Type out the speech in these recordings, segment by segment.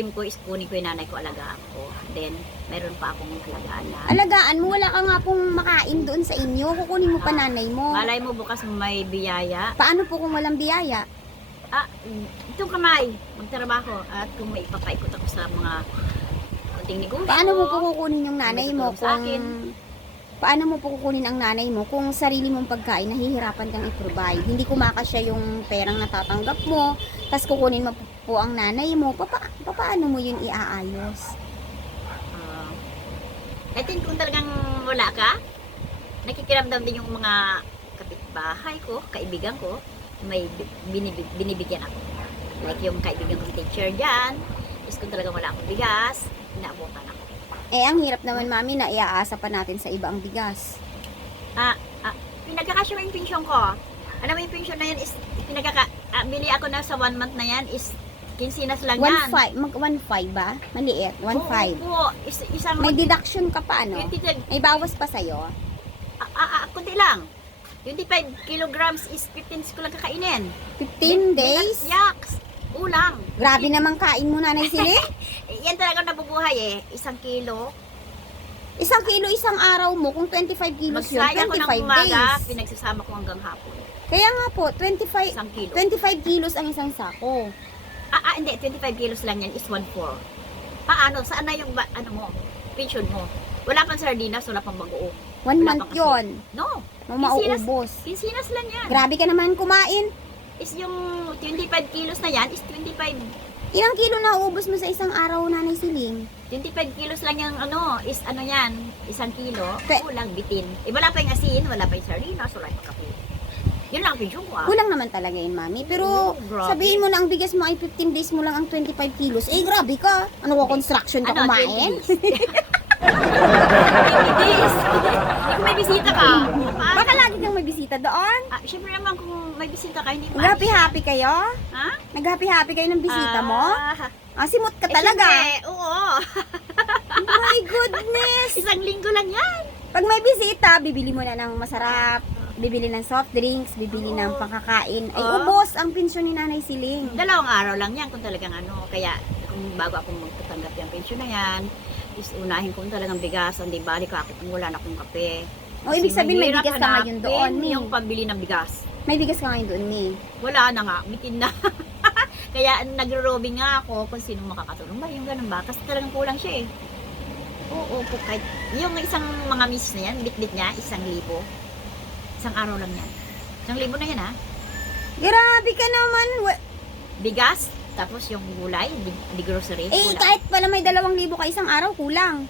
prelim ko is kunin ko yung nanay ko, alagaan ko. Then, meron pa akong alagaan na. Alagaan mo, wala ka nga pong makain doon sa inyo. Kukunin mo pa nanay mo. Malay mo bukas may biyaya. Paano po kung walang biyaya? Itong kamay, magtrabaho. At kung may ipapaikot ako sa mga kunting negosyo. Paano mo po kukunin yung nanay mo May tutulong sa kung... akin. Paano mo po kukunin ang nanay mo kung sarili mong pagkain nahihirapan kang i-provide? Hindi kumakasya yung perang natatanggap mo, tapos kukunin mo po ang nanay mo. Paano mo yun iaayos? I think kung talagang wala ka, nakikiramdam din yung mga kapitbahay ko, kaibigan ko, may binibigyan ako. Like yung kaibigan kong teacher dyan, is kung talagang wala akong bigas, inaabutan ako. Eh, ang hirap naman, mami, na iaasa pa natin sa iba ang bigas. Pinagkakasya mo yung pension ko. Alam mo yung pension na yan is, bili ako na sa 1 month na yan is, kinsinas lang yan. 1.5 ba? Maliit, 1.5. Oo, isang... May deduction ka pa, ano? 25, May bawas pa sa'yo? kunti lang. 25 kilograms is 15 ko lang kakainin. 15 days? Yaks! Ulang. Grabe naman kain mo, Nanay Sili. Yan talagang nabubuhay eh. 1 kilo. 1 kilo isang araw mo, kung 25 kilos yun, Magsaya ko ng 25 umaga, days. pinagsasama ko hanggang hapon. Kaya nga po, 25 1 kilo. 25 kilos ang isang sako. Hindi. 25 kilos lang yan is 1/4. Paano? Saan na yung, mo, pension mo? Wala pang sardinas, wala pang bagoong. 1 Wala month pang yun. No. Mauubos. Kinsinas lang yan. Grabe ka naman kumain. Is yung 25 kilos na yan is 25. Ilang kilo na uubos mo sa isang araw, Nanay Siling? 25 kilos lang yung is yan, 1 kilo. Pe- Kulang, bitin. Wala pa yung asin, wala pa yung sardinas, wala pa yung kape. Yun lang ang pension ko Kulang naman talaga yun, mami. Pero Grabe. sabihin mo na ang bigas mo ay 15 days mo lang ang 25 kilos. Eh, grabe ka. Ano ko, construction ka kumain? 20 days. Hindi ko may bisita ka. Paano? Baka lagi kang may bisita doon. Syempre naman kung may bisita ka, hindi pa. Nag-happy-happy kayo? Ha? Nag-happy-happy kayo ng bisita mo? Simot ka Eh, talaga. syempre, oo. My goodness! 1 linggo lang yan. Pag may bisita, bibili mo na ng masarap, bibili ng soft drinks, bibili ng pangkakain. Ay, Oo. ubos ang pensyon ni Nanay Siling. 2 araw lang yan kung talagang Kaya kung bago ako magtatanggap yung pension na yan, is unahin ko talagang bigas. Hindi balik ako kung wala na akong kape. O, ibig sabihin may mahirap bigas ka ngayon doon, hanapin Mi. yung pagbili ng bigas. May bigas ka ngayon doon, Mi. Wala na nga, bitin na. Kaya nagro-robbing nga ako kung sino makakatulong ba, yung ganun ba? Kasi talagang kulang siya eh. Oo, kahit yung isang mga miss na yan, bit-bit niya, 1,000. 1 araw lang yan. 1,000 na yan ha. Grabe ka naman. Bigas, tapos yung gulay, di grocery. Eh, kulang. kahit pala may 2,000 ka isang araw, kulang.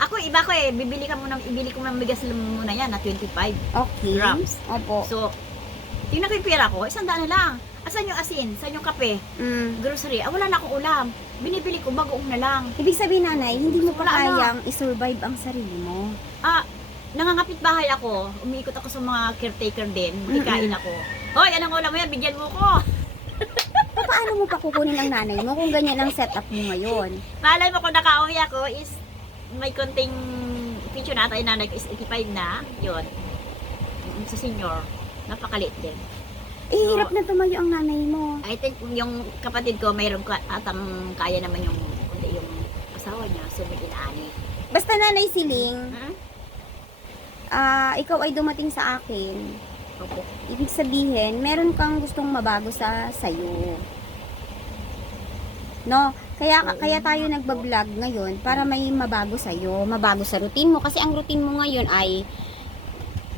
Ako iba ko eh, ibili ko ng bigas muna yan na 25 Okay. grams. Opo. So, tingnan ko yung pera ko, 100 na lang. Asan yung asin? Saan yung kape? Mm. Grocery. Wala na akong ulam. Binibili ko, bagoong na lang. Ibig sabihin, Nanay, hindi mo pa Wala na. kayang isurvive ang sarili mo. Nangangapit bahay ako. Umiikot ako sa mga caretaker din. Kikain ako. Hoy, anong ulam mo yan? Bigyan mo ko. Paano mo pa kukunin ang nanay mo kung ganyan ang setup mo ngayon? Malay mo kung nakauwi ako is may konting pension ata yung nanay ko is 85 na. Yun. Sa senior. Napakaliit din. Eh, hirap na tumayo ang nanay mo. I think yung kapatid ko mayroon atang kaya naman yung kundi yung asawa niya. So may inaani. Basta, Nanay Siling, Hmm? ikaw ay dumating sa akin. Opo. Ibig sabihin, meron kang gustong mabago sa sayo. No? Kaya tayo nagbablog ngayon para may mabago sa'yo. Mabago sa routine mo. Kasi ang routine mo ngayon ay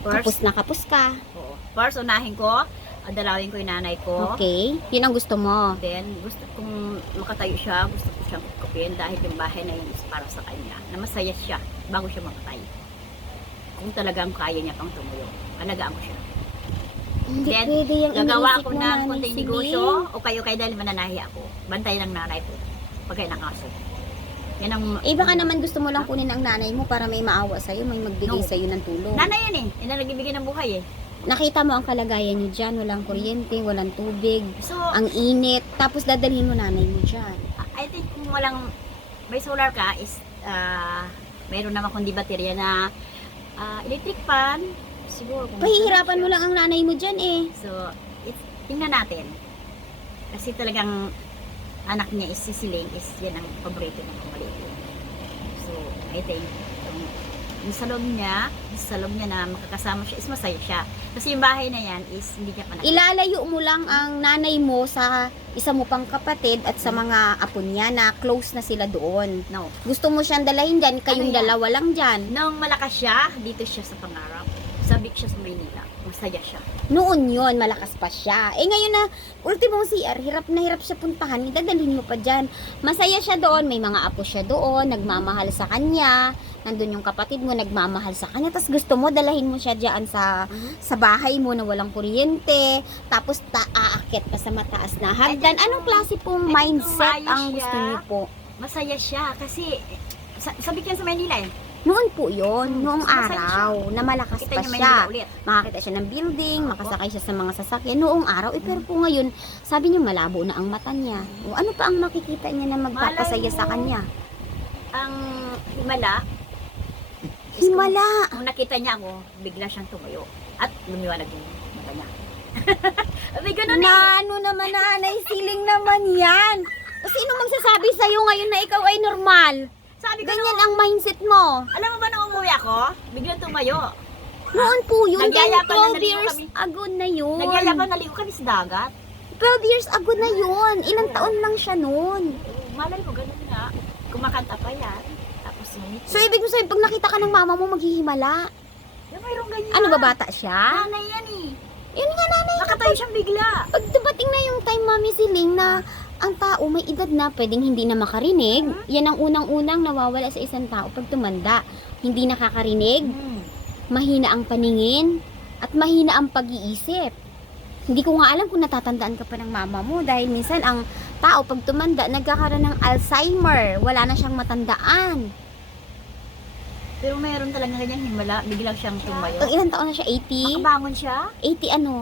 kapos First, na kapos ka. oo. First, unahin ko. Dalawin ko yung nanay ko. Okay? Yun ang gusto mo. Then, gusto kong makatayo siya, gusto ko siyang kupin dahil yung bahay na yun is para sa kanya. Na masaya siya bago siya mamatay. Kung talagang kaya niya pang tumuyo, alagaan ko siya. Hindi Then, pwede yung Gagawa iniisip ako mo, ng Nanay konting Siling. negosyo o kayo dahil mananahi ako. Bantay ng nanay ko. Pag kayo nakaso. Yan ang... Eh baka naman gusto mo lang kunin ang nanay mo para may maawa sa'yo, may magbigay No. sa'yo ng tulong. Nanay yan eh. Yan ang nagbibigay ng buhay eh. Nakita mo ang kalagayan niyo dyan, walang kuryente, walang tubig, So, ang init, tapos dadalhin mo nanay mo dyan. I think kung walang may solar ka is mayroon naman kundi baterya na electric fan siguro kung Pahihirapan mo lang ang nanay mo dyan eh. so tingnan natin kasi talagang anak niya is si Siling, is yan ang paborito ng maliit. So, I think, yung sa loob niya na makakasama siya is masaya siya. Kasi yung bahay na yan is hindi niya pa Ilalayo mo lang ang nanay mo sa isa mo pang kapatid at sa mga apo niya na close na sila doon. No. Gusto mo siyang dalahin dyan, kayong Ano yan? dalawa lang dyan. Nung malakas siya, dito siya sa Pangarap. Sabik siya sa Maynila. Masaya siya. Noon yon malakas pa siya. Eh ngayon na, ultimong CR, hirap na hirap siya puntahan, idadalhin mo pa dyan. Masaya siya doon, may mga apo siya doon, nagmamahal sa kanya, nandun yung kapatid mo, nagmamahal sa kanya, tapos gusto mo, dalahin mo siya dyan sa bahay mo na walang kuryente, tapos aakyat pa sa mataas na hagdan. Anong klase pong mindset ang gusto niyo po? Masaya siya kasi sabik yan sa Maynila eh. Noon po yon, noong Masaya araw, na malakas Kita pa niyo siya. Maynila ulit. Makakita siya ng building, Opo. makasakay siya sa mga sasakyan noong araw. Pero po ngayon, sabi niyo malabo na ang mata niya. O ano pa ang makikita niya na magpapasaya sa kanya? Ang himala. Himala! Kung nakita niya ako, bigla siyang tumayo. At lumiwanag yung mata niya. May ganun eh. Na ano naman nanay, siling naman yan. O sino magsasabi sa'yo ngayon na ikaw ay normal? Sabi ko Ganyan ang mindset mo. alam mo ba nung umuwi ako, biglang tumayo. Noon po yun, Nagyayapan na 12 naligo years kami. ago na yun. Nagyayapan naligo kami sa dagat. 12 years ago na yun. Ilang taon lang siya noon. Malay mo, ganun nga. Kumakanta pa yan. Tapos yun. So, ibig mo sabihin, pag nakita ka ng mama mo, maghihimala. Yung mayroong ganyan. Ano ba, bata siya? Nanay yan eh. Yun nga, nanay. Nakatayo siyang bigla. Pag dumating na yung time, Mami Siling, na ang tao may edad na, pwedeng hindi na makarinig. Yan ang unang-unang nawawala sa isang tao pag tumanda. Hindi nakakarinig, mahina ang paningin, at mahina ang pag-iisip. Hindi ko nga alam kung natatandaan ka pa ng mama mo dahil minsan ang tao pag tumanda, nagkakaroon ng Alzheimer. Wala na siyang matandaan. Pero mayroon talaga ganyan himala. Biglang siyang tumayo. Ang ilang taon na siya? 80? Makabangon siya. 80 ano?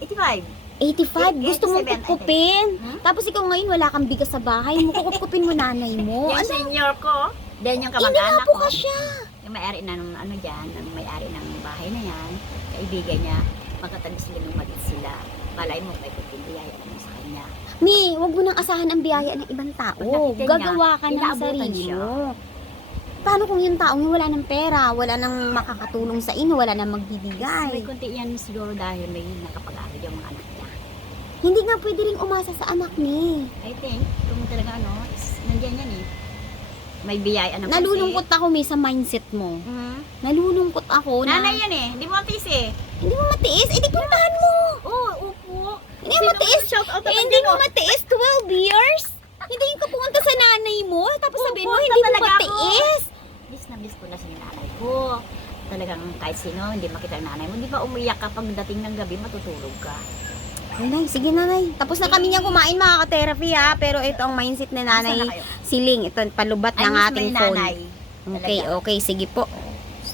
85. 85? Gusto mong 87, kukupin? Hmm? Tapos ikaw ngayon wala kang bigas sa bahay mo, kukupin mo nanay mo. Yung Ano? senior ko. Then yung Hindi kamag-anak nga po ko. kasya. Yung may-ari na ng ano dyan, ng may-ari ng bahay na yan, kaibigan niya, magkatabi sila nung maliit sila. Balay mo, may kumpindiyaya naman sa kanya. Mi, wag mo nang asahan ang biyaya ng ibang tao. Pag nakita niya, Gagawa ka ng inaabutan sarili siya. mo. Paano kung yung taong yun wala ng pera, wala nang makakatulong sa inyo, wala nang May magbibigay? kunti yan siguro dahil may nakapag-aral yung mga anak niya. Hindi nga pwede rin umasa sa anak ni. I think, kung talaga ano, is, nandiyan yan eh. May biyaya ng Nalulungkot ako, Mi, sa mindset mo. Nalulungkot ako na Nanay yan eh, hindi mo matiis eh. hindi mo matiis. Eh, di puntahan mo. Oo, upo. Hindi mo matiis. Shout out Eh, hindi mo matiis 12 years. Hindi ka pumunta sa nanay mo. Tapos sabihin mo, Pupunta hindi mo talaga ako. matiis. Miss na miss ko na si nanay ko. Talagang kahit sino, hindi makita ang nanay mo. Di ba umiyak ka pag dating ng gabi, matutulog ka. Ay, Nay, sige nanay. Tapos na kami niyang kumain mga ka-therapy ha. Pero ito ang mindset ni nanay Nasaan na kayo? Siling. Ito palubat ng miss ating mo yung phone. nanay. Okay, Talaga. okay. Sige po.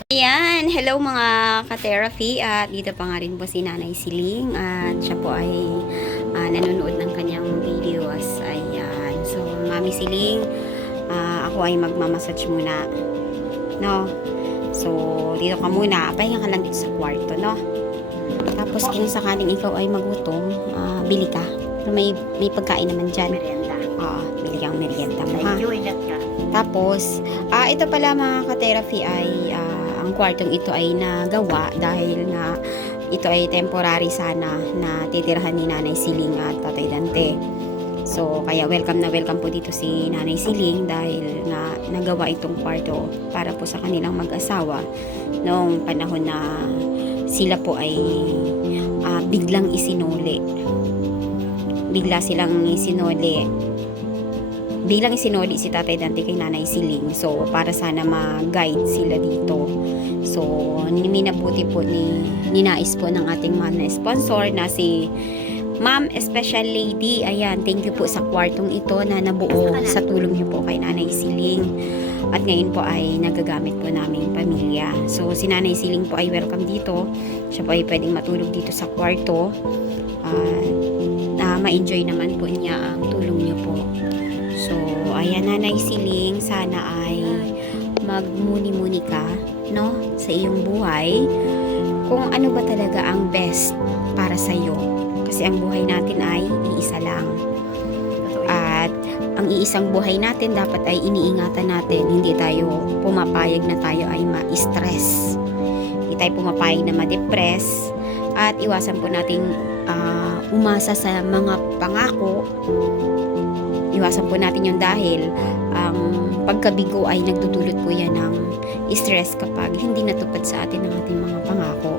Ayan, hello mga ka-therapy. At dito pa nga rin po si Nanay Siling. At siya po ay nanonood ng kanyang videos. Ayan. So, Mami Siling, ako ay magmamassage muna. No? So, dito ka muna. Pahinga ka lang dito sa kwarto, no? Tapos, kung sakaling ikaw ay magutom, bili ka. Pero may pagkain naman dyan. Merienda. Bili kang merienda mo, ha? Enjoy that ka. Tapos, ito pala mga ka-therapy ay ang kwartong ito ay nagawa dahil nga ito ay temporary sana na titirhan ni Nanay Siling at Tatay Dante. So, kaya welcome na welcome po dito si Nanay Siling dahil na nagawa itong kwarto para po sa kanilang mag-asawa noong panahon na sila po ay biglang isinuli. Bigla silang isinuli. Biglang isinuli si Tatay Dante kay Nanay Siling. So, para sana ma-guide sila dito. So, minabuti po ninais po ng ating mahal na sponsor na si Ma'am Special Lady. Ayan, thank you po sa kwartong ito na nabuo sa tulong niyo po kay Nanay Siling. At ngayon po ay nagagamit po naming pamilya. So, si Nanay Siling po ay welcome dito. Siya po ay pwedeng matulog dito sa kwarto. Ma-enjoy naman po niya ang tulong niyo po. So, ayan Nanay Siling, sana ay magmuni-muni ka, no? Sa iyong buhay. Kung ano ba talaga ang best para sa iyo. Kasi ang buhay natin ay iisa lang. Totoo yun. ang iisang buhay natin dapat ay iniingatan natin. Hindi tayo pumapayag na tayo ay ma-stress. Hindi tayo pumapayag na ma-depress. At iwasan po nating umasa sa mga pangako. Iwasan po natin yun dahil ang pagkabigo ay nagdudulot po yan ng stress kapag hindi natupad sa atin ang ating mga pangako.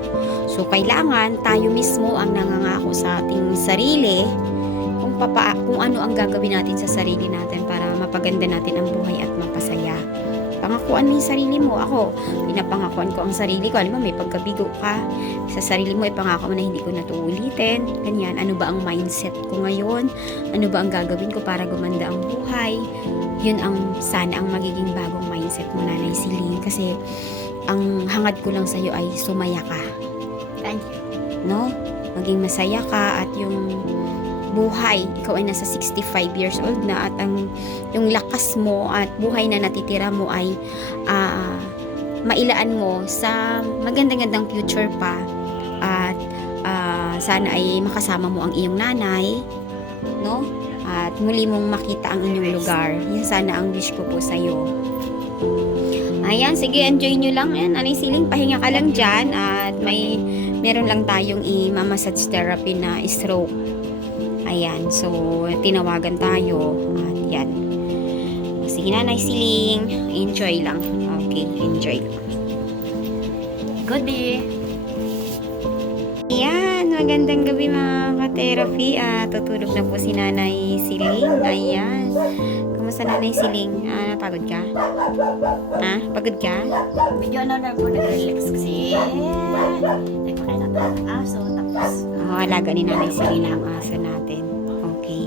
So, kailangan tayo mismo ang nangangako sa ating sarili kung ano ang gagawin natin sa sarili natin para mapaganda natin ang buhay at mapasaya. Pangakuan mo yung sarili mo. Ako, pinapangakuan ko ang sarili ko. Alam mo, may pagkabigo ka sa sarili mo, ipangako mo na hindi ko na ito ulitin. Ganyan, ano ba ang mindset ko ngayon? Ano ba ang gagawin ko para gumanda ang buhay? Yun ang sana ang magiging bagong mindset mo, Nanay Siling. Kasi ang hangad ko lang sa'yo ay sumaya ka. Thank you. No? Maging masaya ka at yung buhay, ikaw ay nasa 65 years old na at yung lakas mo at buhay na natitira mo ay mailaan mo sa magandang-gandang future pa at sana ay makasama mo ang iyong nanay, no? At muli mong makita ang inyong lugar. Yan sana ang wish ko po sa'yo. Ayan, sige, enjoy nyo lang. Ayan, Nanay Siling, pahinga ka lang dyan at meron lang tayong i-massage therapy na stroke. Ayan, so tinawagan tayo at yan. Sige, Nanay Siling, enjoy lang. Okay, enjoy lang. Good day. Ayan, magandang gabi mga ka-therapy. Tutulog na po si Nanay Siling. Ayan. Kumusta, Nanay Siling? Pagod ka? Pagod ka? Medyo na po nag-relax kasi nagpakain na ng aso tapos Alaga ni Nanay Siling ang aso natin. Okay.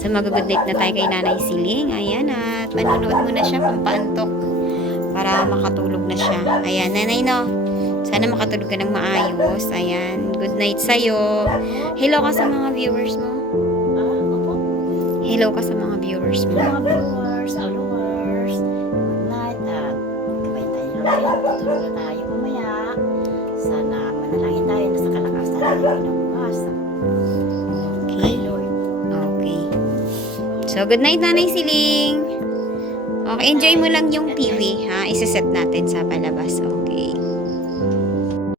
So, mag-good night na tayo kay Nanay Siling. Ayan, at manunood mo na siya pampaantok para makatulog na siya. Ayan, Nanay, no? Sana makatulog ka ng maayos. Ayan, good night sa'yo. Hello ka sa mga viewers mo. opo. Hello ka sa mga viewers mo. Mga viewers, followers, good night at gabay tayo natin. Tutulog na tayo mamaya. Sana manalangin tayo na sa kalakasan tayo kinabukas. Okay. Lord. Okay. So, good night, Nanay Siling. Okay, enjoy mo lang yung TV, ha? Isa-set natin sa palabas. Okay.